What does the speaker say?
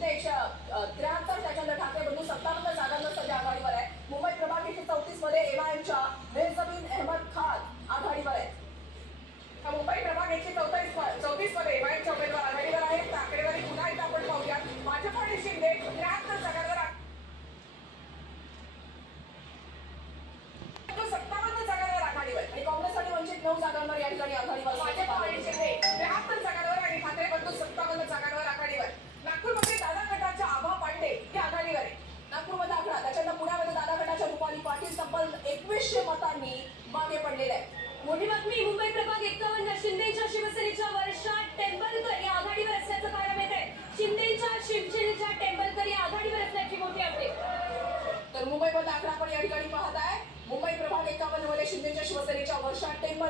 शिंदे 173, त्याच्यानंतर ठाकरे बंधू 57 जागांवर सध्या आघाडीवर आहे. मुंबई प्रभाग 134 मध्ये एमआयएमच्या मेहजबीन अहमद खान आघाडीवर आहे. मुंबई प्रभाग 134 मध्ये एमआयएमच्या उमेदवार आघाडीवर आहेत. आकडेवारी पुन्हा एकदा आपण पाहूया. भाजप आणि शिंदे 73 जागांवर 57 जागांवर आघाडीवर आणि काँग्रेस आणि वंचित 9 जागांवर या ठिकाणी आघाडीवर. भाजप आणि शिंदे 73 जागांवर आणि ठाकरे बंधू 57 जागांवर आघाडीवर. नागपूरमध्ये दादा गटाच्या आभा पांडे हे आघाडीवर आहे. नागपूरमध्ये 11, त्याच्यानंतर पुण्यामध्ये दादा गटाच्या रुपाली पाटील तब्बल 2100 मतांनी मागे पडलेले आहे. मोठी बातमी. मुंबई प्रभाग 51 शिंदेच्या शिवसेनेच्या वर्षा टेंबलकर या आघाडीवर असल्याचं पाहायला मिळत आहे. शिंदेच्या शिवसेनेच्या टेंबलकर या आघाडीवर असल्याची मोठी अपडेट. तर मुंबईमध्ये 11 आपण या ठिकाणी पाहत आहे. मुंबई प्रभाग 51 मध्ये शिंदेच्या शिवसेनेच्या वर्षा टेंबलकर